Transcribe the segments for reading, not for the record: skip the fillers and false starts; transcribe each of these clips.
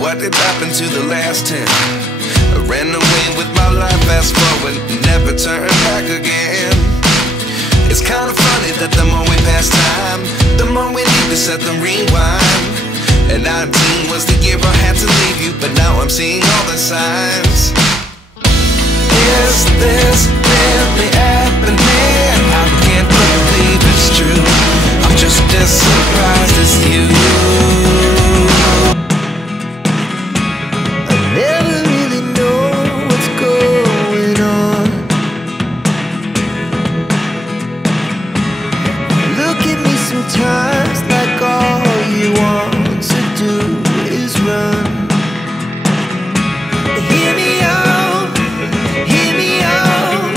what did happen to the last 10? I ran away with my life, fast forward, never turn back again. It's kind of funny that the more we pass time, the more we need to set the rewind. And 19 was the year I had to leave you, but now I'm seeing all the signs. Is this really happening? I can't believe it's true. I'm just as surprised as you. I never really know what's going on. Look at me sometimes like all you want to do is run. Hear me out, hear me out.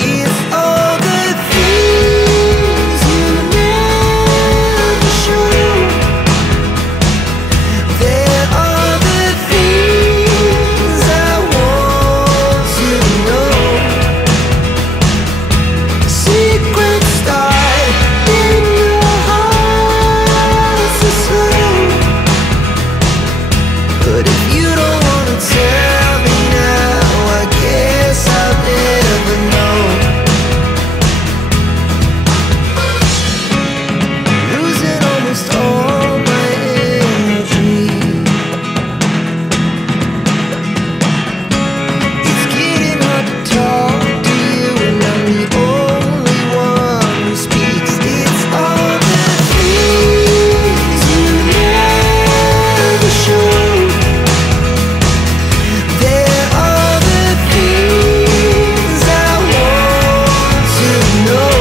If all the things you never show, there are the things I want to know. Secrets start in your heart so slow. But if you don't wanna tell me now, I guess I'll never know. Losing almost all my energy. It's getting hard to talk to you, and I'm the only one who speaks. It's all the things you never show. There are the things I want to know.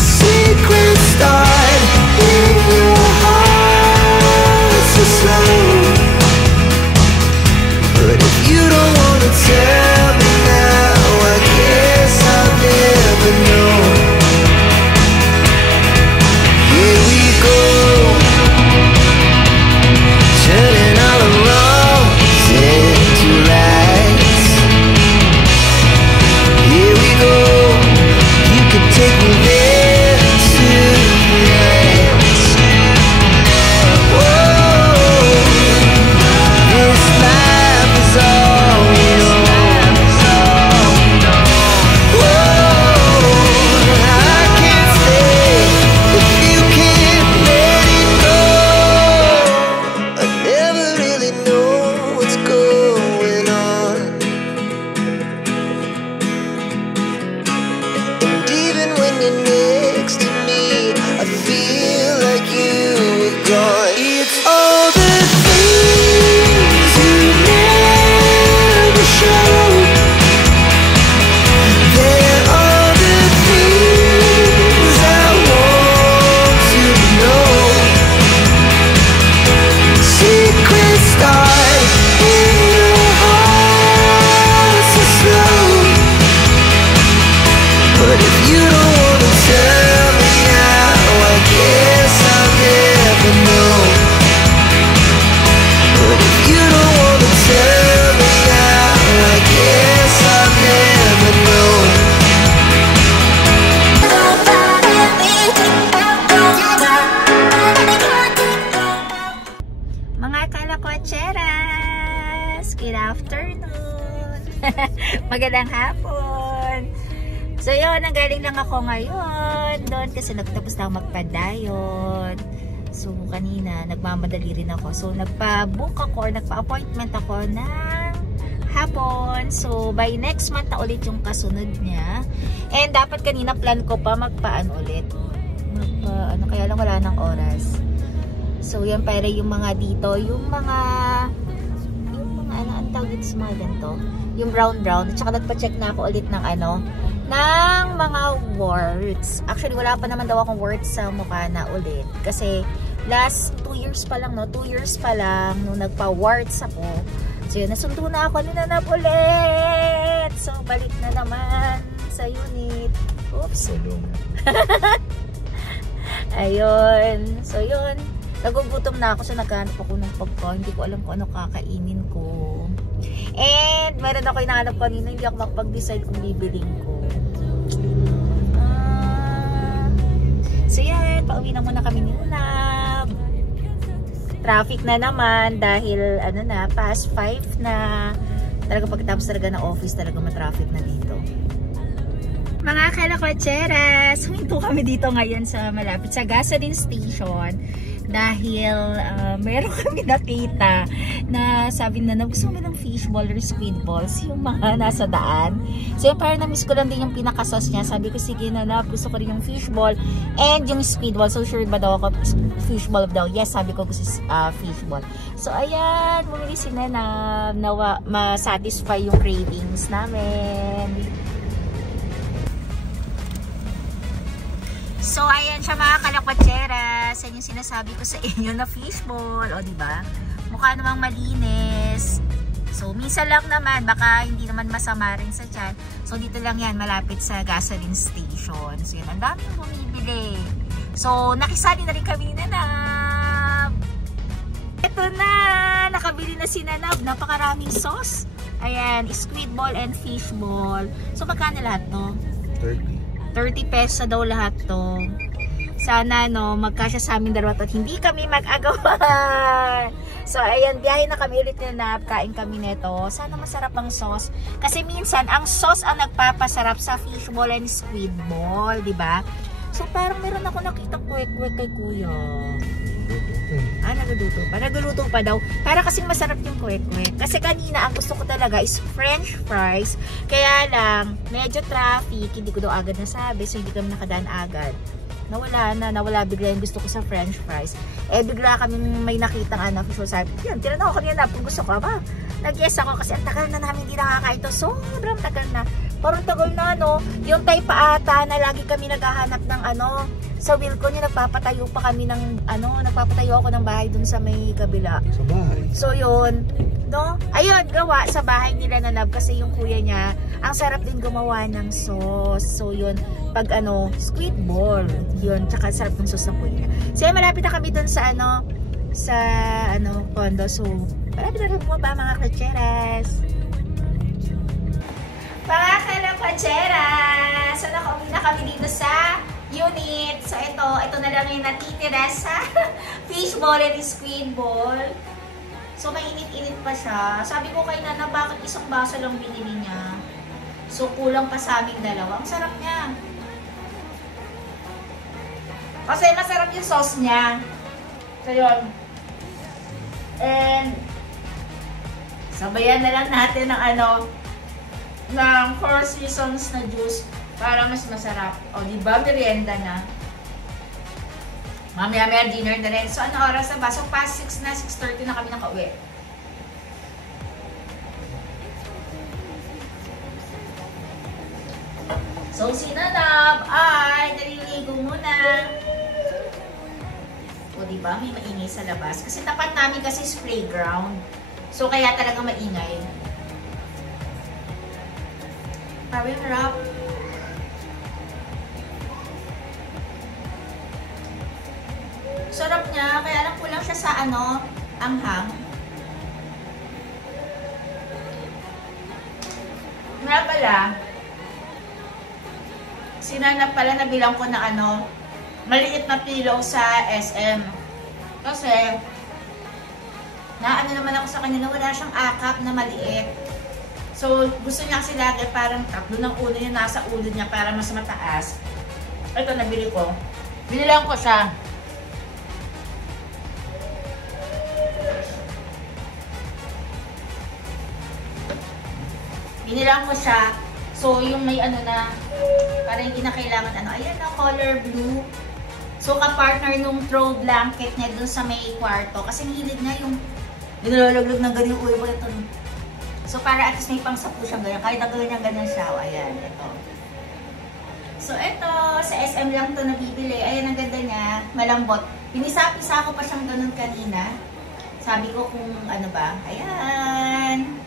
Secrets start in your heart so slow. But if you don't wanna tell me now, I guess I'll never know. Here we go, turning all the wrongs into rights. Here we go, you could take me there tonight. Whoa, this life is all we know. Whoa, I can't stay if you can't let it go. I never really know what's going on. And even when you're next to me, I feel like you were gone. It's all the things you never show. There are the things I want to know. Secrets start in your heart so slow. But if you don't wanna tell me now, I guess I'll never know. But if you don't wanna tell me now, I guess I'll never know. Mga kalakotseras, good afternoon. Magandang hapon. So yun, nanggaling lang ako ngayon doon kasi nagtapos na ako magpa-diet. So kanina, nagmamadali rin ako. So nagpa-book ako or nagpa-appointment ako ng hapon. So by next month na ulit yung kasunod niya. And dapat kanina plan ko pa magpa-ano ulit. Magpa-ano, kaya lang wala ng oras. So yan para yung mga dito, yung mga ano, ang tawag dito sa mga ganito, yung brown at saka nagpa-check na ako ulit ng ano, ng mga warts. Actually wala pa naman daw akong warts sa mukha na ulit kasi last 2 years pa lang, no? 2 years pa lang nung nagpa-warts ako. So yun, nasundo na ako ni Nanap ulit. So balik na naman sa unit. Oops. Ayun. So yun, nagugutom na ako, so naghanap ako ng pagkain. Hindi ko alam kung ano kakainin ko. And meron ako hinahanap kanina, hindi ako makapag-decide kung bibiling ko. So yan, pauwi na muna kami ni Nanap. traffic na naman dahil ano na, past 5 na. Talaga pagkatapos talaga ng office, talaga matraffic na dito. Mga kalakotseras, huminto kami dito ngayon sa malapit sa gasoline station dahil meron kami nakita na sabi na gusto mo ng fishball or squid balls, yung mga nasa daan. So yung parang na-miss ko lang din yung pinakasas niya. Sabi ko sige na gusto ko rin yung fishball and yung squid ball. So sure ba daw ako fishball daw? Yes, sabi ko gusto fishball. So ayan, bumili si Nana na ma-satisfy yung cravings namin. So, ayan siya mga kalakotseras. Yan yung sinasabi ko sa inyo na fishball. O, diba? Mukha namang malinis. So, minsan lang naman. Baka hindi naman masama rin sa tiyan. So, dito lang yan. Malapit sa gasoline station. So, yun. Ang dami yung bumibili. So, nakisali na rin kami ni Nanab. Ito na. Nakabili na si Nanab. Napakaraming sauce. Ayan. Squid ball and fish ball. So, magkano lahat to? 30 pesos daw lahat to. Sana no, magkasya sa amin dalawa at hindi kami mag-agawan. So ayan, biyahe na kami ulit na kain kami nito. Sana masarap ang sauce. Kasi minsan, ang sauce ang nagpapasarap sa fishball and squid ball, di ba? So parang meron ako nakita kwek-kwek kay kuya. Nagluto pa. Nagluto pa daw. Para kasing masarap yung kwek-kwek. Kasi kanina, ang gusto ko talaga is french fries. Kaya lang, medyo traffic. Hindi ko daw agad nasabi. So, hindi kami nakadaan agad. Nawala bigla yung gusto ko sa french fries. Eh, bigla kami may nakitang fish ball. Sabi, yun, tinanong ko kanina kung gusto ko ba? Nag-yes ako kasi ang tagal na namin hindi nakakain to. Sobrang tagal na. Parang tagal na, no? Yung type pa ata na lagi kami naghahanap ng sa Wilcon yung nagpapatayo pa kami ng nagpapatayo ako ng bahay dun sa may kabila. Sa bahay? So yun, no? Ayun, gawa sa bahay nila Nanab kasi yung kuya niya, ang sarap din gumawa ng sauce. So yun, pag squid ball, yun, tsaka sarap ng sauce ng kuya niya. So yun, malapit na kami dun sa condo. So, malapit na kami bumaba mga kotseras. Mga kalakotseras, so nakauwi na kami dito sa unit. So ito na lang yung natitira sa fishball and squid ball. So mainit-init pa siya. Sabi ko kay Nana, bakit isang baso lang binili niya? So kulang pa sa aming dalawa. Ang sarap niya. Kasi masarap yung sauce niya. So yun. And sabayan na lang natin ng 4 seasons na juice. Para mas masarap. O, diba? Merienda na. Mamaya dinner na rin. So, ano oras na ba? So, past 6 na, 6:30 na kami nakauwi. So, si Nanab ay naliligo muna. O, diba? May maingay sa labas. Kasi tapat namin kasi is playground. So, kaya talaga maingay. Parang harap. Sarap niya, kaya lang kulang siya sa anghang. Nga pala, sinanap pala nabilang ko na maliit na pillow sa SM. Kasi, naman ako sa kanya na wala siyang akap na maliit. So, gusto niya kasi lagi parang tatlo ng ulo niya nasa ulo niya para mas mataas. Ito, nabili ko. Binilang ko siya. Binilang ko siya. So, yung may na, para hindi na kailangan ayan na, color blue. So, kapartner nung throw blanket niya dun sa may kwarto. Kasi hilig niya yung nilalaglag ng ganyan ulo ko ito. So, para at least may pangsapo siyang ganyan. Kahit nagawin niya ganyan siya. Ayan, ito. So, ito, sa SM lang to nabibili. Ayan, ang ganda niya. Malambot. Pinisa-pisa ko pa siyang ganun kanina. Sabi ko kung ba. Ayan.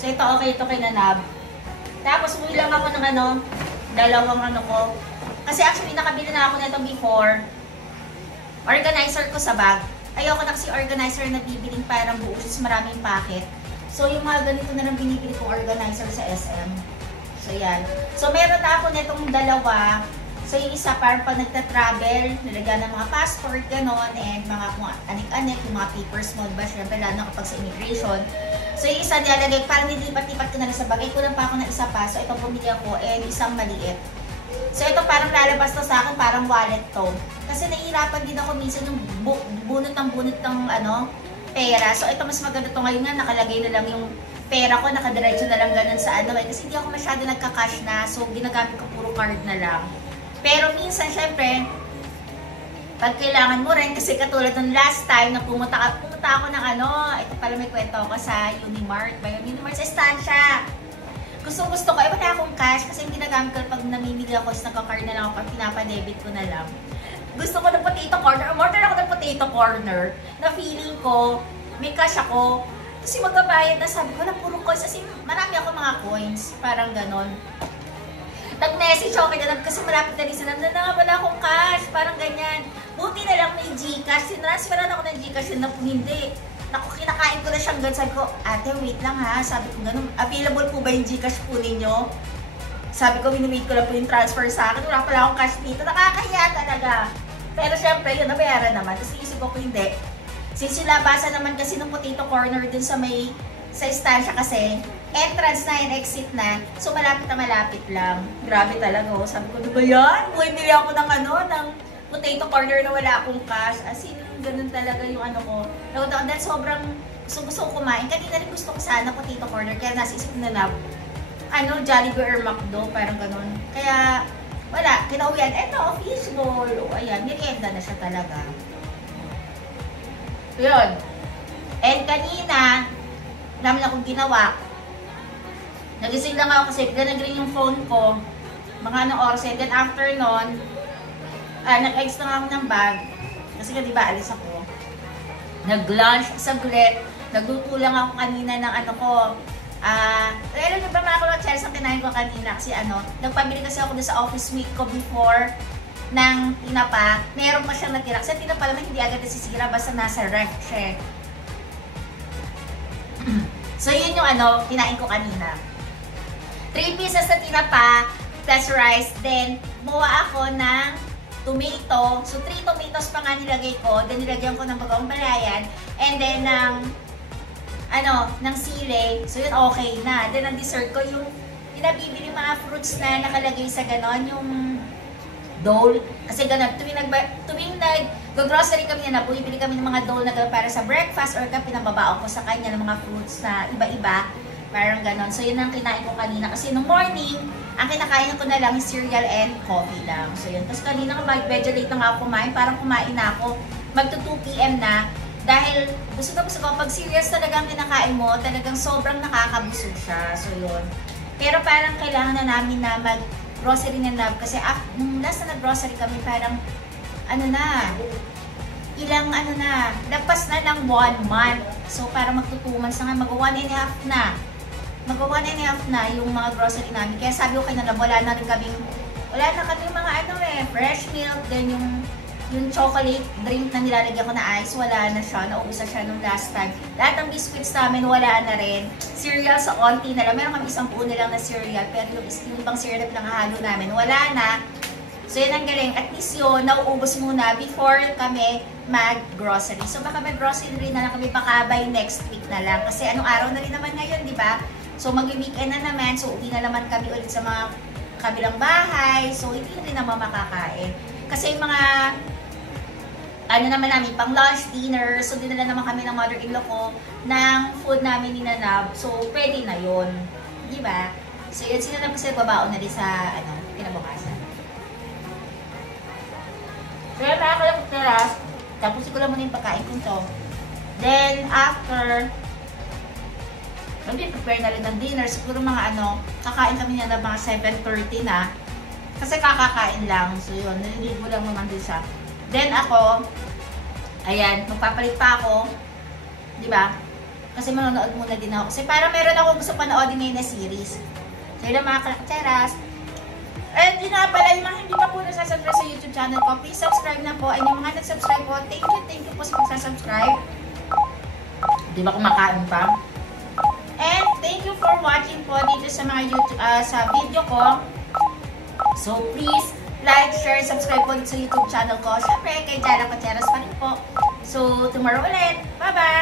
So, ito okay ito kay Nanab. Tapos, umuwi lang ako ng dalawang ko. Kasi actually, nakabili na ako nito before. Organizer ko sa bag. Ayoko na kasi organizer na bibiling parang buo. Maraming packet. So, yung mga ganito na lang binibili kong organizer sa SM. So, yan. So, meron na ako nitong dalawa. So yung isa parang pag nagta-travel, nilagyan ng mga passport, ganon, and mga kung anik-anik, yung mga papers mo, diba? Siyempre, lalo na kapag sa immigration. So yung isa nilalagay, parang nilipat-lipat ko na lang sa bagay. Kulang pa ako ng isa pa. So ito bumili ako, and isang maliit. So ito parang lalabas to sa akin, parang wallet to. Kasi nahihirapan din ako minsan yung bunot ng pera. So ito mas maganda to ngayon nga, nakalagay na lang yung pera ko, nakadiretso na lang ganun sa kasi hindi ako masyado nagka-cash na. So ginagamit ko puro card na lang. Pero minsan, syempre, pag kailangan mo rin, kasi katulad ng last time na pumunta ako ng ito pala may kwento ako sa Unimart. Unimart sa estansya. Gusto ko, wala akong cash kasi yung ginagamit ko pag namimili ako is nagka-card na lang ako, pag pinapadebit ko na lang. Gusto ko ng potato corner, umorder ako ng potato corner na feeling ko, may cash ako. Kasi magbabayad na, sabi ko na puro coins, kasi marami ako mga coins, parang ganon. Nag-message ako kay Ganap kasi malapit na rin sila na wala akong cash, parang ganyan. Buti na lang may Gcash, sinransferan ako ng Gcash, yun na po hindi. Naku, kinakain ko na siyang ganun. Sabi ko, ate, wait lang ha. Sabi ko, ganun, available po ba yung Gcash po ninyo? Sabi ko, minumit ko lang po yung transfer sa akin. Wala pala akong cash dito. Nakakahiya talaga. Pero syempre, yun, nabayaran naman. Kasi isip ko hindi. Since yung labasan naman kasi ng potato corner dun sa estansya kasi, entrance na and exit na. So, malapit na malapit lang. Grabe talaga. Oh. Sabi ko, ano ba yan? Bumili ako ng ng potato corner na wala akong cash. As in, ganun talaga yung ko. Dahil sobrang gusto ko kumain. Kanina rin gusto ko sana potato corner. Kaya nasa isip na Jollibee or McDo. Parang ganun. Kaya, wala. Kinauwian. Eto, fishbowl. O, ayan. Merienda na siya talaga. Yun. And kanina, namin akong ginawa. Nagising lang ako kasi bigla nag-ring yung phone ko. Mga oras. And then after nun, nag-eggs lang ako ng bag. Kasi ka diba, alis ako. Nag-lunch saglit. Nagluto lang ako kanina ng alam niyo ba mga kulotcheres ang kinain ko kanina? Kasi nagpabili kasi ako sa office mate ko before ng tinapa. Meron pa siyang natira. Kasi tinapa naman hindi agad nasisira basta nasa ref siya. So yun yung kinain ko kanina. 3 pieces na tinapa plus rice. Then, buwa ako ng tomato. So, 3 tomatoes pa nga nilagay ko. Then, nilagyan ko ng bagong balayan. And then, ng sili. So, yun okay na. Then, ang dessert ko, yung pinabibili mga fruits na nakalagay sa ganon, yung dole. Kasi ganon, tuwing nag-grocery kami na bumibili kami ng mga dole na para sa breakfast or pinababao ko sa kanya ng mga fruits na iba-iba. Parang ganon. So, yun ang kinain ko kanina. Kasi nung morning, ang kinakain ko na lang is cereal and coffee lang. So, yun. Tapos kanina medyo late na nga ako kumain. Parang kumain na ako. Magto 2 PM na. Dahil gusto ko pag serious talaga ang kinakain mo, talagang sobrang nakakabusog siya. So, yun. Pero parang kailangan na namin na mag-grocery na love. Kasi nung last na nag-grocery kami, parang lagpas na ng 1 month. So, parang magto 2 months na nga, mag-1 and a half na. Mag-1 and a half na yung mga grocery namin. Kaya sabi ko kayo na wala na kami mga fresh milk, then yung chocolate drink na nilalagyan ko na ice, wala na siya, naubusan siya nung last time. Lahat ng biscuits namin, wala na rin. Cereal sa onti na lang. Meron kami isang puno lang na cereal, pero yung ibang cereal na halo namin, wala na. So yun ang galing. At least yun, nauubos muna before kami mag-grocery. So baka mag-grocery na lang kami baka by next week na lang. Kasi anong araw na rin naman ngayon, di ba? So mag-weekend na naman, so uwi na naman kami ulit sa mga kabilang bahay. So hindi rin naman makakain. Kasi yung mga naman namin, pang lunch, dinner, so dinala naman kami ng mother-in-law ko ng food namin ni Nanab. So pwede na yun. Di ba? So yun, sinanap kasi babaon na rin sa kinabukasan. Kaya nakakalang teras, tapos ko lang muna yung pagkain ko to. Then after, prepare na rin ng dinner. Siguro mga kakain kami na mga 7:30 na. Kasi kakakain lang. So yun, naliligo lang naman din siya. Then ako, ayan, magpapalit pa ako. Diba? Kasi manonood muna din ako. Kasi parang meron ako gusto panoodin ngayon na series. So yun mga kakatseras. And yun nga pala, yung mga hindi pa po nasasubscribe sa YouTube channel ko, please subscribe na po. And yung mga nag-subscribe po, thank you po sa pagsasubscribe. Di ba kumakain pa? And thank you for watching po dito sa mga YouTube, sa video ko. So please, like, share, subscribe po sa YouTube channel ko. Syempre, kay Jara Pacheras pa rin po. So, tomorrow ulit. Bye-bye!